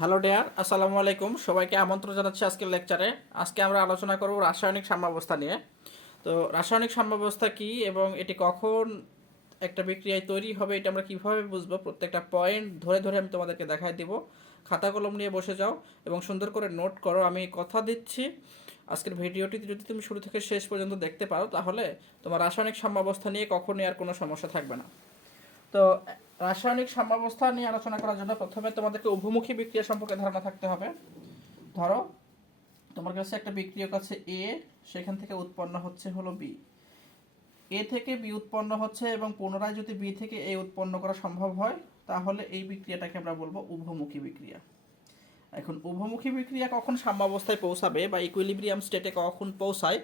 Hello dare আসসালামু আলাইকুম সবাইকে আমন্ত্রণ জানাচ্ছি আজকের লেকচারে আজকে আমরা আলোচনা করব রাসায়নিক সাম্যাবস্থা নিয়ে। তো রাসায়নিক সাম্যাবস্থা কি এবং এটি কখন একটা বিক্রিয়ায় তৈরি হবে এটা আমরা কীভাবে বুঝব? প্রত্যেকটা পয়েন্ট ধরে ধরে আমি তোমাদেরকে দেখাই দিব। খাতা কলম নিয়ে বসে যাও এবং সুন্দর করে নোট করো। আমি কথা দিচ্ছি। আজকের ভিডিওটি যদি তুমি শুরু থেকে শেষ পর্যন্ত দেখতে পারো, তাহলে তোমার রাসায়নিক সাম্যাবস্থা নিয়ে কখনই আর কোনো সমস্যা থাকবে না। তো, রাসায়নিক সাম্যাবস্থা নিয়ে আলোচনা করার জন্য প্রথমে তোমাদেরকে উভমুখী বিক্রিয়া সম্পর্কে ধারণা থাকতে হবে। ধরো, তোমার কাছে একটা বিক্রিয়ক আছে এ সেখান থেকে উৎপন্ন হচ্ছে হলো বি এ থেকে বি উৎপন্ন হচ্ছে এবং পুনরায় যদি বি থেকে এ উৎপন্ন করা সম্ভব হয়, তাহলে এই বিক্রিয়াটাকে আমরা বলব উভমুখী বিক্রিয়া। এখন, উভমুখী বিক্রিয়া কখন সাম্যাবস্থায় পৌঁছাবে বা ইকুইলিব্রিয়াম স্টেটে কখন পৌঁছায়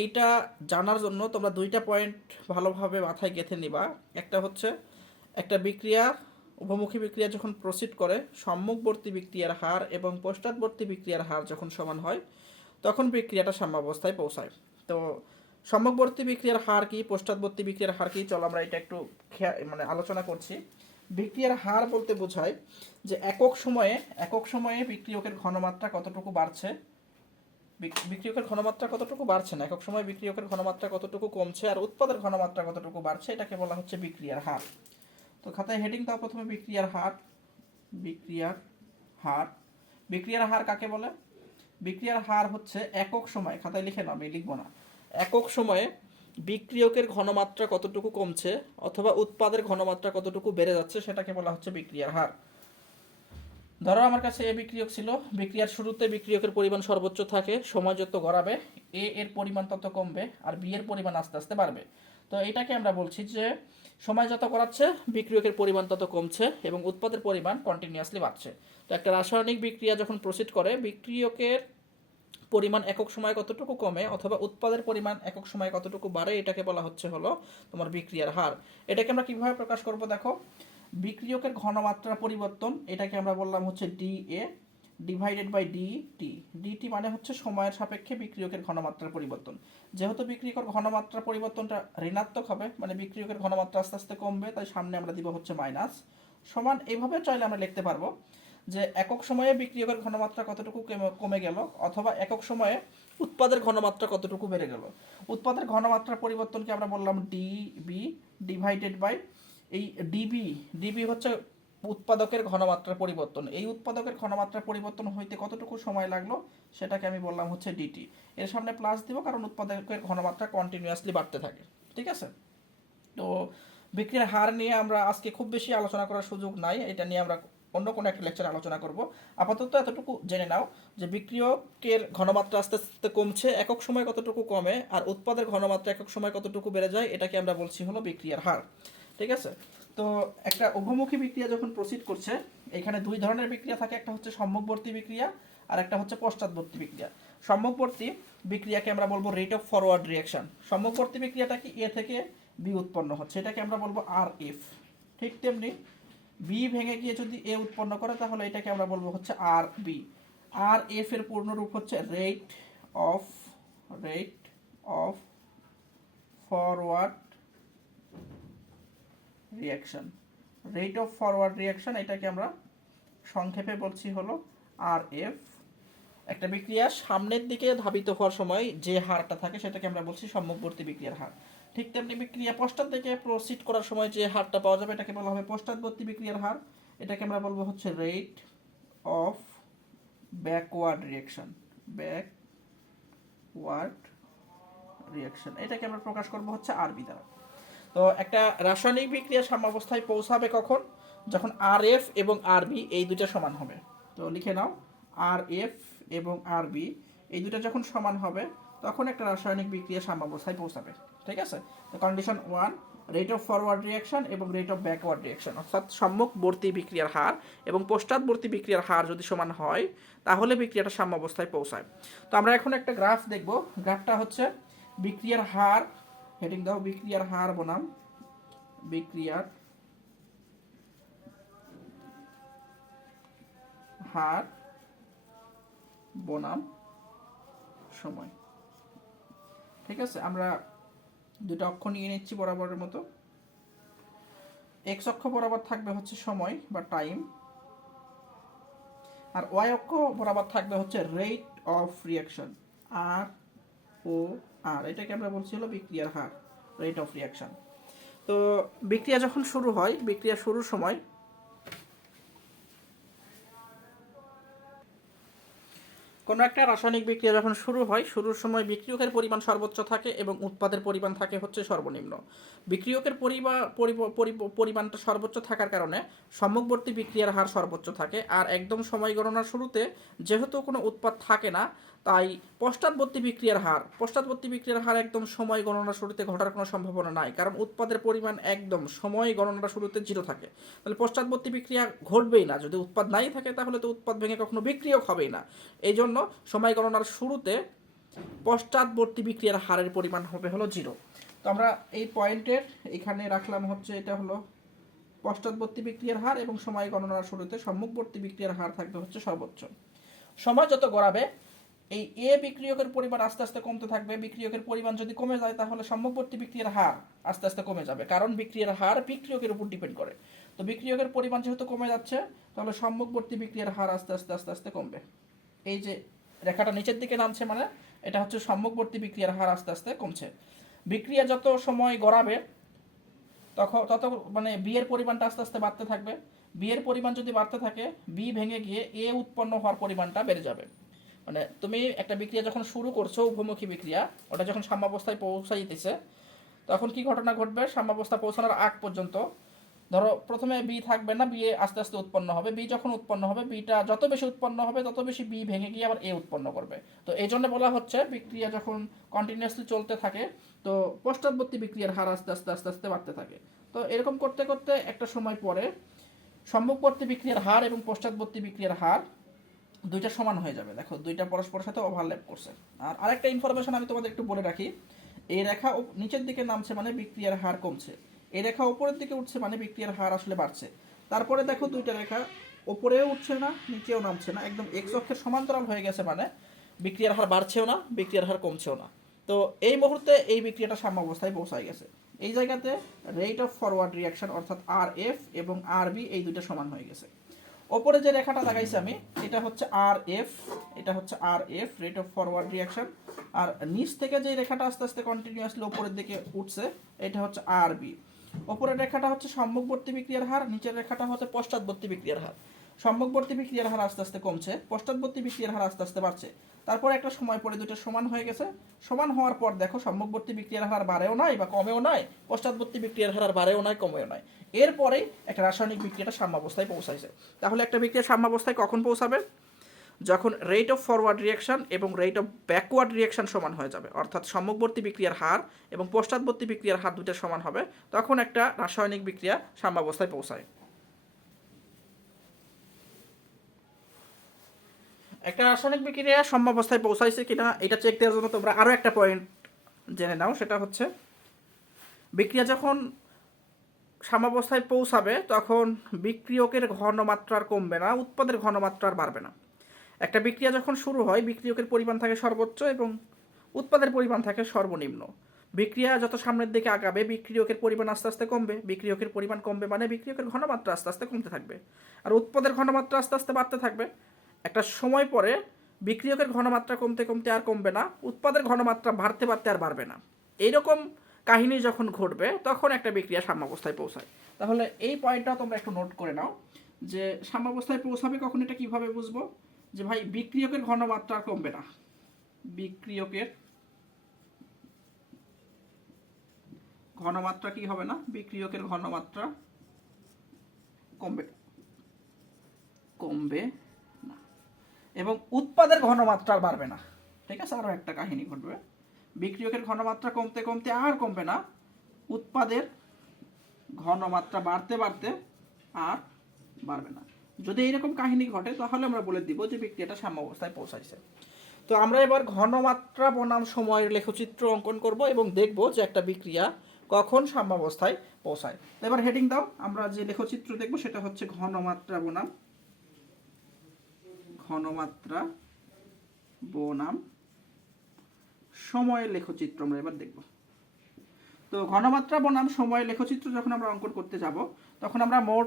এইটা জানার জন্য তোমরা দুইটা পয়েন্ট ভালোভাবে মাথায় গেঁথে নিবা। একটা হচ্ছে, একটা বিক্রিয়া, উভমুখী বিক্রিয়া যখন প্রসিড করে, সম্মুখবর্তী বিক্রিয়ার হার এবং পশ্চাৎবর্তী বিক্রিয়ার হার যখন সমান হয়, তখন বিক্রিয়াটা সাম্যাবস্থায় পৌঁছায়। তো সম্মুখবর্তী বিক্রিয়ার হার কি, পশ্চাৎবর্তী বিক্রিয়ার হার কি, চলো আমরা এটা একটু মানে আলোচনা করছি। বিক্রিয়ার হার বলতে বোঝায় যে একক সময়ে একক সময়ে বিক্রিয়কের ঘনমাত্রা কতটুকু বাড়ছে বিক্রিয়কের ঘনমাত্রা কতটুকু বাড়ছে না? একক সময় বিক্রিয়কের ঘনমাত্রা কতটুকু কমছে আর উৎপাদের ঘনমাত্রা কতটুকু বাড়ছে, এটাকে বলা হচ্ছে বিক্রিয়ার হার। তো খাতায় হেডিং দাও প্রথমে, বিক্রিয়ার হার। বিক্রিয়ার হার। বিক্রিয়ার হার কাকে বলে? বিক্রিয়ার হার হচ্ছে একক সময়, খাতায় লিখে নাও, আমি লিখব না। একক সময়ে বিক্রিয়কের ঘনমাত্রা কতটুকু কমছে অথবা উৎপাদের ঘনমাত্রা কতটুকু বেড়ে যাচ্ছে, সেটাকে বলা হচ্ছে বিক্রিয়ার হার। ধরো আমার কাছে এ বিক্রিয়ক ছিল। বিক্রিয়ার শুরুতে বিক্রিয়কের পরিমাণ সর্বোচ্চ থাকে সময় যত গড়াবে, এ এর পরিমাণ তত কমবে, আর বি এর পরিমাণ আস্তে আস্তে বাড়বে। তো এটাকে আমরা বলছি যে, সময় যত গড়াচ্ছে, বিক্রিয়কের পরিমাণ তত কমছে এবং উৎপাদের পরিমাণ কন্টিনিউয়াসলি বাড়ছে। তো একটা রাসায়নিক বিক্রিয়া যখন প্রসিড করে, বিক্রিয়কের পরিমাণ একক সময় কতটুকু কমে অথবা উৎপাদের পরিমাণ একক সময় কতটুকু বাড়ে, এটাকে বলা হচ্ছে হলো তোমার বিক্রিয়ার হার। এটাকে আমরা কীভাবে প্রকাশ করব দেখো? বিক্রিয়কের ঘনমাত্রা পরিবর্তন, এটাকে আমরা বললাম হচ্ছে D A divided by D T DT মানে হচ্ছে সময়ের সাপেক্ষে বিক্রিয়কের ঘনমাত্রার পরিবর্তন। যেহেতু বিক্রিয়কের ঘনমাত্রা পরিবর্তনটা ঋণাত্মক হবে মানে বিক্রিয়কের ঘনমাত্রা আস্তে আস্তে কমবে, তাই সামনে আমরা দিব হচ্ছে মাইনাস সমান এইভাবে চাইলে আমরা লিখতে পারব যে একক সময়ে বিক্রিয়কের ঘনমাত্রা কতটুকু কমে গেল, অথবা একক সময়ে উৎপাদের ঘনমাত্রা কতটুকু বেড়ে গেল। উৎপাদের ঘনমাত্রার পরিবর্তনকে আমরা বললাম ডি বি ডিভাইডেড বাই এই ডিবি ডিবি হচ্ছে উৎপাদকের ঘনমাত্রার পরিবর্তন। এই উৎপাদকের ঘনমাত্রার পরিবর্তন হইতে কতটুকু সময় লাগল সেটাকে আমি বললাম হচ্ছে ডিটি এর সামনে প্লাস দিব কারণ উৎপাদকের ঘনমাত্রা কন্টিনিউয়াসলি বাড়তে থাকে। ঠিক আছে? তো বিক্রির হার নিয়ে আমরা আজকে খুব বেশি আলোচনা করার সুযোগ নাই, এটা নিয়ে আমরা অন্য কোনো একটা লেকচার আলোচনা করব। আপাতত এতটুকু জেনে নাও যে বিক্রিয়কের ঘনমাত্রা আস্তে আস্তে কমছে, একক সময় কতটুকু কমে, আর উৎপাদের ঘনমাত্রা একক সময় কতটুকু বেড়ে যায়, এটাকে আমরা বলছি হলো বিক্রিয়ার হার। ঠিক আছে? তো একটা উভমুখী বিক্রিয়া যখন প্রসিড করছে, এখানে দুই ধরনের বিক্রিয়া থাকে, একটা হচ্ছে সম্মুখবর্তী বিক্রিয়া আর একটা হচ্ছে পশ্চাৎবর্তী বিক্রিয়া। সম্মুখবর্তী বিক্রিয়াকে আমরা বলব রেট অফ ফরওয়ার্ড রিয়াকশন সম্মুখবর্তী বিক্রিয়াটা কি? এ থেকে বি উৎপন্ন হচ্ছে। এটাকে আমরা বলব আর এফ ঠিক তেমনি বি ভেঙে গিয়ে যদি এ উৎপন্ন করে, তাহলে এটাকে আমরা বলব হচ্ছে আর বি আর এফ এর পূর্ণরূপ হচ্ছে rate of rate of forward reaction rate of forward reaction এটাকে আমরা সংক্ষেপে বলছি হলো আর এফ একটা বিক্রিয়া সামনের দিকে ধাবিত হওয়ার সময় যে হারটা থাকে সেটাকে আমরা বলছি সম্মুখবর্তী বিক্রিয়ার হার। ঠিক তেমনি বিক্রিয়া পশ্চাৎ দিকে প্রসিড করার সময় যে হারটা পাওয়া যাবে, এটাকে বলা হবে পশ্চাৎবর্তী বিক্রিয়ার হার। এটাকে আমরা বলব হচ্ছে rate of backward reaction backward reaction এটাকে আমরা প্রকাশ করব হচ্ছে আরবি দ্বারা। তো একটা রাসায়নিক বিক্রিয়া সাম্যাবস্থায় পৌঁছাবে কখন? যখন আর এফ এবং আর বি এই দুটো সমান হবে। তো লিখে নাও আর এফ এবং আর বি এই দুটো যখন সমান হবে, তখন একটা রাসায়নিক বিক্রিয়া সাম্যাবস্থায় পৌঁছাবে। ঠিক আছে? তো condition one rate of forward reaction এবং রেট অফ ব্যাকওয়ার্ড রিয়াকশন অর্থাৎ সম্মুখবর্তী বিক্রিয়ার হার এবং পশ্চাৎবর্তী বিক্রিয়ার হার যদি সমান হয়, তাহলে বিক্রিয়াটা সাম্যাবস্থায় পৌঁছায়। তো আমরা এখন একটা গ্রাফ দেখব। গ্রাফটা হচ্ছে বিক্রিয়ার হার হেডিং দাও বিক্রিয়ার হার বনাম। বিক্রিয়ার হার বনাম সময়। ঠিক আছে, আমরা দুটো অক্ষ নিয়ে নিচ্ছি বরাবরের মতো। এক্স অক্ষ বরাবর থাকবে হচ্ছে সময় বা টাইম আর ওয়াই অক্ষ বরাবর থাকবে হচ্ছে রেট অফ রিয়াকশন আর ও আর এটাকে আমরা বলছি হলো বিক্রিয়ার হার রেট অফ রিয়াকশন তো বিক্রিয়া যখন শুরু হয়, বিক্রিয়া শুরুর সময় কোনো একটা রাসায়নিক বিক্রিয়া যখন শুরু হয়, শুরুর সময় বিক্রিয়কের পরিমাণ সর্বোচ্চ থাকে এবং উৎপাদের পরিমাণ থাকে হচ্ছে সর্বনিম্ন। বিক্রিয়কের পরিমাণ পরিমাণটা সর্বোচ্চ থাকার কারণে সম্মুখবর্তী বিক্রিয়ার হার সর্বোচ্চ থাকে। আর একদম সময় গণনার শুরুতে যেহেতু কোনো উৎপাদ থাকে না তাই পশ্চাৎবর্তী বিক্রিয়ার হার। পশ্চাৎবর্তী বিক্রিয়ার হার একদম সময় গণনা শুরুতে ঘটার কোনো সম্ভাবনা নাই, কারণ উৎপাদের পরিমাণ একদম সময় গণনাটা শুরুতে জিরো থাকে। তাহলে পশ্চাৎবর্তী বিক্রিয়া ঘটবেই না। যদি উৎপাদ নাই থাকে, তাহলে তো উৎপাদ ভেঙে কখনো বিক্রিয়ক হবেই না। এই জন্য সময় গণনার শুরুতে পশ্চাৎবর্তী বিক্রিয়ার হারের পরিমাণ হবে হলো জিরো তো আমরা এই পয়েন্টের এখানে রাখলাম হচ্ছে, এটা হলো পশ্চাৎবর্তী বিক্রিয়ার হার এবং সময় গণনার শুরুতে সম্মুখবর্তী বিক্রিয়ার হার থাকবে হচ্ছে সর্বোচ্চ। সময় যত গড়াবে এই এ বিক্রিয়কের পরিমাণ আস্তে আস্তে কমতে থাকবে বিক্রিয়কের পরিমাণ যদি কমে যায়, তাহলে সম্মুখবর্তী বিক্রিয়ার হার আস্তে আস্তে কমে যাবে। কারণ বিক্রিয়ার হার বিক্রিয়কের উপর ডিপেন্ড করে। তো বিক্রিয়কের পরিমাণ যেহেতু কমে যাচ্ছে, তাহলে সম্মুখবর্তী বিক্রিয়ার হার আস্তে আস্তে আস্তে আস্তে কমবে। এই যে রেখাটা নিচের দিকে নামছে মানে এটা হচ্ছে সম্মুখবর্তী বিক্রিয়ার হার আস্তে আস্তে কমছে। বিক্রিয়া যত সময় গড়াবে তখন তত মানে বিয়ের পরিমাণটা আস্তে আস্তে বাড়তে থাকবে। বিয়ের পরিমাণ যদি বাড়তে থাকে বি ভেঙে গিয়ে এ উৎপন্ন হওয়ার পরিমাণটা বেড়ে যাবে। মানে তুমি একটা বিক্রিয়া যখন শুরু করছ উভমুখী বিক্রিয়া, ওটা যখন সাম্যাবস্থায় পৌঁছাইতেছে তখন কি ঘটনা ঘটবে? সাম্যাবস্থা পৌঁছানোর আগ পর্যন্ত। ধরো, প্রথমে বি থাকবে না বি আস্তে আস্তে উৎপন্ন হবে। বি যখন উৎপন্ন হবে বিটা যত বেশি উৎপন্ন হবে, তত বেশি বি ভেঙে গিয়ে আবার এ উৎপন্ন করবে। তো এই জন্য বলা হচ্ছে, বিক্রিয়া যখন কন্টিনিউয়াসলি চলতে থাকে, তো পশ্চাৎবর্তী বিক্রিয়ার হার আস্তে আস্তে আস্তে আস্তে বাড়তে থাকে। তো এরকম করতে করতে একটা সময় পরে সম্মুখবর্তী বিক্রিয়ার হার এবং পশ্চাৎবর্তী বিক্রিয়ার হার দুইটা সমান হয়ে যাবে। দেখো, দুইটা পরস্পরের সাথে ওভারল্যাপ করছে। আর আরেকটা ইনফরমেশন আমি তোমাদের একটু বলে রাখি। এই রেখা নিচের দিকে নামছে মানে বিক্রিয়ার হার কমছে। এই রেখা উপরের দিকে উঠছে মানে বিক্রিয়ার হার আসলে বাড়ছে। তারপরে দেখো দুইটা রেখা ওপরেও উঠছে না, নিচেও নামছে না। একদম এক্স অক্ষের সমান্তরাল হয়ে গেছে মানে বিক্রিয়ার হার বাড়ছেও না, বিক্রিয়ার হার কমছেও না। তো এই মুহূর্তে এই বিক্রিয়াটা সাম্য অবস্থায় পৌঁছায় গেছে। এই জায়গাতে রেট অফ ফরওয়ার্ড রিয়াকশন অর্থাৎ আর এফ এবং আর বি এই দুইটা সমান হয়ে গেছে। ওপরে যে রেখাটা লাগাইছি আমি, এটা হচ্ছে আর এফ এটা হচ্ছে R F rate of forward reaction আর নিচ থেকে যে রেখাটা আস্তে আস্তে কন্টিনিউয়াসলি ওপরের দিকে উঠছে, এটা হচ্ছে আর বি ওপরের রেখাটা হচ্ছে সম্মুখবর্তী বিক্রিয়ার হার, নিচের রেখাটা হচ্ছে পশ্চাৎবর্তী বিক্রিয়ার হার। সম্মুখবর্তী বিক্রিয়ার হার আস্তে আস্তে কমছে পশ্চাৎবর্তী বিক্রিয়ার হার আস্তে আস্তে বাড়ছে। তারপর একটা সময় পরে দুটো সমান হয়ে গেছে। সমান হওয়ার পর দেখো সম্মুখবর্তী বিক্রিয়ার হার বাড়েও নয় বা কমেও নয় পশ্চাৎবর্তী বিক্রিয়ার হার আর বাড়েও নয় কমেও নয় এরপরেই একটা রাসায়নিক বিক্রিয়াটা সাম্যাবস্থায় পৌঁছাইছে। তাহলে একটা বিক্রিয়া সাম্যাবস্থায় কখন পৌঁছাবে? যখন রেট অফ ফরওয়ার্ড রিয়াকশন এবং রেট অফ ব্যাকওয়ার্ড রিয়াকশন সমান হয়ে যাবে, অর্থাৎ সম্মুখবর্তী বিক্রিয়ার হার এবং পশ্চাৎবর্তী বিক্রিয়ার হার দুটো সমান হবে, তখন একটা রাসায়নিক বিক্রিয়া সাম্যাবস্থায় পৌঁছায়। একটা রাসায়নিক বিক্রিয়া সম্যাবস্থায় পৌঁছাইছে কিনা, এটা চেক দেওয়ার জন্য তোমরা আরও একটা পয়েন্ট জেনে নাও, সেটা হচ্ছে, বিক্রিয়া যখন সাম্যাবস্থায় পৌঁছাবে, তখন বিক্রিয়কের ঘনমাত্রার কমবে না, উৎপাদের ঘনমাত্রার বাড়বে না। একটা বিক্রিয়া যখন শুরু হয়, বিক্রিয়কের পরিমাণ থাকে সর্বোচ্চ এবং উৎপাদের পরিমাণ থাকে সর্বনিম্ন। বিক্রিয়া যত সামনের দিকে আগাবে, বিক্রিয়কের পরিমাণ আস্তে আস্তে কমবে, বিক্রিয়কের পরিমাণ কমবে মানে বিক্রিয়কের ঘনমাত্রা আস্তে আস্তে কমতে থাকবে। আর উৎপাদের ঘনমাত্রা আস্তে আস্তে বাড়তে থাকবে একটা সময় পরে বিক্রিয়কের ঘনমাত্রা কমতে কমতে আর কমবে না, উৎপাদের ঘনমাত্রা বাড়তে বাড়তে আর বাড়বে না। এইরকম কাহিনী যখন ঘটবে, তখন একটা বিক্রিয়া সাম্যাবস্থায় পৌঁছায়। তাহলে এই পয়েন্টটা তোমরা একটু নোট করে নাও যে সাম্যাবস্থায় পৌঁছাবে কখন এটা কীভাবে বুঝব? যে ভাই, বিক্রিয়কের ঘনমাত্রা আর কমবে না। বিক্রিয়কের ঘনমাত্রা কি হবে না? বিক্রিয়কের ঘনমাত্রা কমবে। কমবে। এবং উৎপাদের ঘনমাত্রা আর বাড়বে না। ঠিক আছে? আরও একটা কাহিনী ঘটবে। বিক্রিয়কের ঘনমাত্রা কমতে কমতে আর কমবে না। উৎপাদের ঘনমাত্রা বাড়তে বাড়তে আর বাড়বে না। যদি এইরকম কাহিনী ঘটে, তাহলে আমরা বলে দিব যে বিক্রিয়াটা সাম্যাবস্থায় পৌঁছাইছে। তো আমরা এবার ঘনমাত্রা বনাম সময়ের লেখচিত্র অঙ্কন করব এবং দেখব যে একটা বিক্রিয়া কখন সাম্যাবস্থায় পৌঁছায়। এবার হেডিং দাও। আমরা যে লেখচিত্র দেখব, সেটা হচ্ছে ঘনমাত্রা বনাম ঘনমাত্রা, বনাম, সময়ের লেখচিত্র আমরা এবার দেখব। তো ঘনমাত্রা, বনাম, সময়ের লেখচিত্র যখন আমরা অঙ্কন করতে যাব, তখন আমরা মোট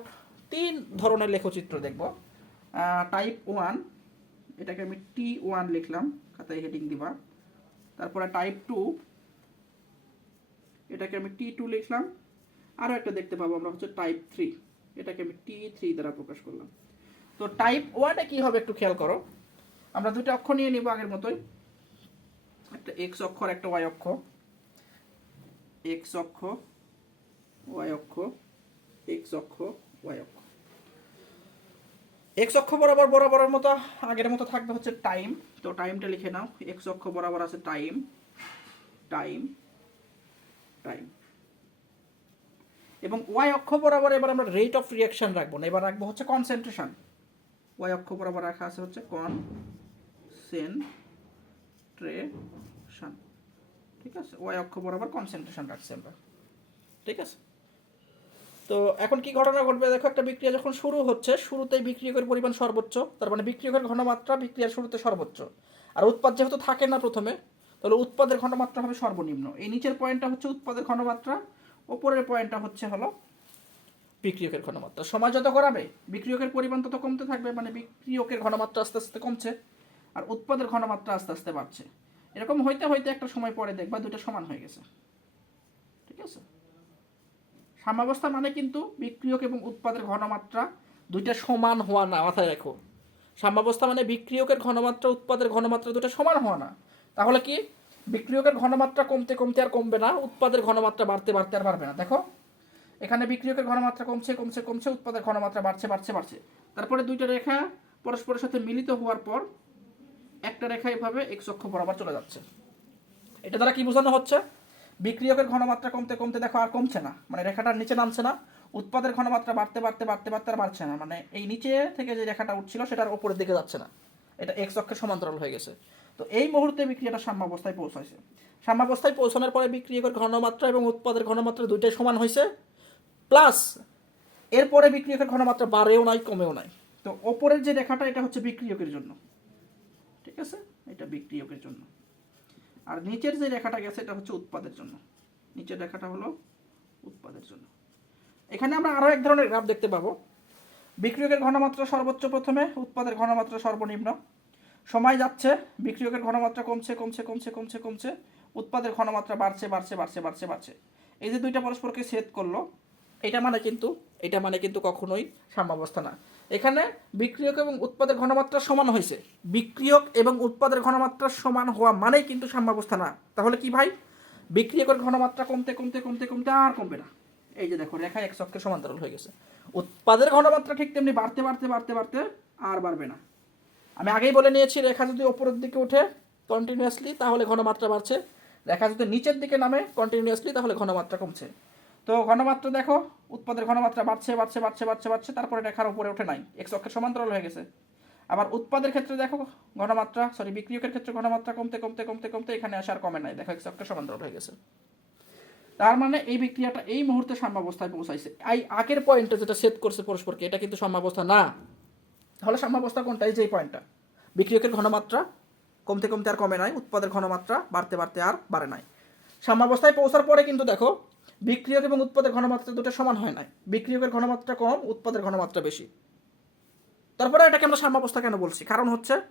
তিন ধরনের লেখচিত্র দেখব। টাইপ ওয়ান এটাকে আমি টি ওয়ান লিখলাম, খাতায় হেডিং দিবা। তারপরে টাইপ টু এটাকে আমি টি টু লিখলাম। আরও একটা দেখতে পাবো আমরা হচ্ছে টাইপ থ্রি এটাকে আমি টি থ্রি দ্বারা প্রকাশ করলাম। তো টাইপ ওয়ানে কী হবে একটু খেয়াল করো। আমরা দুটো অক্ষর নিয়ে নিব আগের মতোই। একটা এক্স অক্ষর একটা ওয়াই অক্ষ। এক্স অক্ষ ওয়াই অক্ষ এক্স অক্ষ ওয়াই অক্ষ। এক্স অক্ষ বরাবর বরাবরের মতো আগের মতো থাকবে হচ্ছে টাইম তো টাইমটা লিখে নাও। এক্স অক্ষ বরাবর আছে টাইম টাইম টাইম এবং ওয়াই অক্ষ বরাবর এবার আমরা রেট অফ রিয়াকশন রাখব না। এবার রাখব হচ্ছে কনসেন্ট্রেশন ওয়াই অক্ষ বরাবর রাখা আছে হচ্ছে কনসেন্ট্রেশন ঠিক আছে? ওয়াই অক্ষ বরাবর কনসেন্ট্রেশন রাখছি আমরা। ঠিক আছে? তো এখন কি ঘটনা ঘটবে? দেখো, একটা বিক্রিয়া যখন শুরু হচ্ছে, শুরুতেই বিক্রিয়কের পরিমাণ সর্বোচ্চ, তার মানে বিক্রিয়কের ঘনমাত্রা বিক্রিয়ার শুরুতে সর্বোচ্চ। আর উৎপাদ যেহেতু থাকে না প্রথমে, তাহলে উৎপাদের ঘনমাত্রা হবে সর্বনিম্ন। এই নিচের পয়েন্টটা হচ্ছে উৎপাদের ঘনমাত্রা, ওপরের পয়েন্টটা হচ্ছে হলো বিক্রিয়কের ঘনমাত্রা। সময় যত করাবে, বিক্রিয়কের পরিমাণ তত কমতে থাকবে মানে বিক্রিয়কের ঘনমাত্রা আস্তে আস্তে কমছে আর উৎপাদের ঘনমাত্রা আস্তে আস্তে বাড়ছে। এরকম হইতে হইতে একটা সময় পরে দেখবা দুটো সমান হয়ে গেছে। ঠিক আছে? সাম্যাবস্থা মানে কিন্তু বিক্রিয়ক এবং উৎপাদের ঘনমাত্রা দুইটা সমান হওয়া না, মাথায় রাখো। সাম্যাবস্থা মানে বিক্রিয়কের ঘনমাত্রা, উৎপাদের ঘনমাত্রা দুটো সমান হওয়া না। তাহলে কি? বিক্রিয়কের ঘনমাত্রা কমতে কমতে আর কমবে না, উৎপাদের ঘনমাত্রা বাড়তে বাড়তে আর বাড়বে না। দেখো এখানে বিক্রিয়কের ঘনমাত্রা কমছে কমছে কমছে, উৎপাদের ঘনমাত্রা বাড়ছে বাড়ছে বাড়ছে। তারপরে দুইটা রেখা পরস্পরের সাথে মিলিত হওয়ার পর একটা রেখা এভাবে এক্স অক্ষ বরাবর চলে যাচ্ছে। এটা দ্বারা কি বোঝানো হচ্ছে? বিক্রিয়কের ঘনমাত্রা কমতে কমতে দেখো আর কমছে না। মানে রেখাটার নিচে নামছে না। উৎপাদের ঘনমাত্রা বাড়তে বাড়তে বাড়তে বাড়তে আর বাড়ছে না। মানে এই নিচে থেকে যে রেখাটা উঠছিল সেটার উপরের দিকে যাচ্ছে না। এটা এক্স অক্ষের সমান্তরাল হয়ে গেছে। তো এই মুহূর্তে বিক্রিয়াটা সাম্যাবস্থায় পৌঁছাইছে। সাম্যাবস্থায় পৌঁছানোর পরে বিক্রিয়কের ঘনমাত্রা এবং উৎপাদের ঘনমাত্রা দুইটাই সমান হয়েছে প্লাস এরপরে বিক্রিয়কের ঘনমাত্রা বাড়েও নাই, কমেও নাই। তো ওপরের যে রেখাটা, এটা হচ্ছে বিক্রিয়কের জন্য। ঠিক আছে? এটা বিক্রিয়কের জন্য। আর নিচের যে রেখাটা গেছে, এটা হচ্ছে উৎপাদের জন্য। নিচের রেখাটা হলো উৎপাদের জন্য। এখানে আমরা আরও এক ধরনের গ্রাফ দেখতে পাবো। বিক্রিয়কের ঘনমাত্রা সর্বোচ্চ প্রথমে, উৎপাদের ঘনমাত্রা সর্বনিম্ন। সময় যাচ্ছে, বিক্রিয়কের ঘনমাত্রা কমছে কমছে কমছে কমছে কমছে। উৎপাদের ঘনমাত্রা বাড়ছে বাড়ছে বাড়ছে বাড়ছে বাড়ছে। এই যে দুইটা পরস্পরকে ছেদ করল এটা মানে কিন্তু, এটা মানে কিন্তু কখনোই সাম্যাবস্থা না। এখানে বিক্রিয়ক এবং উৎপাদের ঘনমাত্রা সমান হয়েছে। বিক্রিয়ক এবং উৎপাদের ঘনমাত্রা সমান হওয়া মানেই কিন্তু সাম্যাবস্থা না। তাহলে কি ভাই? বিক্রিয়কের ঘনমাত্রা কমতে কমতে কমতে কমতে আর কমবে না। এই যে দেখো, রেখা এক চক্রের সমান্তরাল হয়ে গেছে। উৎপাদের ঘনমাত্রা ঠিক তেমনি বাড়তে বাড়তে বাড়তে বাড়তে আর বাড়বে না। আমি আগেই বলে নিয়েছি, রেখা যদি ওপরের দিকে ওঠে কন্টিনিউয়াসলি তাহলে ঘনমাত্রা বাড়ছে। রেখা যদি নিচের দিকে নামে কন্টিনিউয়াসলি তাহলে ঘনমাত্রা কমছে। তো ঘনমাত্রা দেখো, উৎপাদের ঘনমাত্রা বাড়ছে বাড়ছে বাড়ছে বাড়ছে বাড়ছে, তারপরে রেখার উপরে ওঠে নাই। এক্স অক্ষের সমান্তরাল হয়ে গেছে। আবার উৎপাদের ক্ষেত্রে দেখো, ঘনমাত্রা সরি বিক্রিয়কের ক্ষেত্রে ঘনমাত্রা কমতে কমতে কমতে কমতে এখানে আসার কমে নাই। দেখো এক্স অক্ষের সমান্তরাল হয়ে গেছে। তার মানে এই বিক্রিয়াটা এই মুহূর্তে সাম্যাবস্থায় পৌঁছাইছে। এই আগের পয়েন্টটা যেটা সেট করছে পরস্পরকে, এটা কিন্তু সাম্যাবস্থা না। তাহলে সাম্যাবস্থা কোনটা এই যে পয়েন্টটা বিক্রিয়কের ঘনমাত্রা কমতে কমতে আর কমে নাই, উৎপাদের ঘনমাত্রা বাড়তে বাড়তে আর বাড়ে নাই। সাম্যাবস্থায় পৌঁছার পরে কিন্তু দেখো বিক্রিয়ক এবং উৎপাদের ঘনমাত্রা দুটো সমান হয় নাই। বিক্রিয়কের ঘনমাত্রা কম, উৎপাদের ঘনমাত্রা বেশি। তারপরে এটাকে আমরা সাম্যাবস্থা কেন বলছি? কারণ হচ্ছে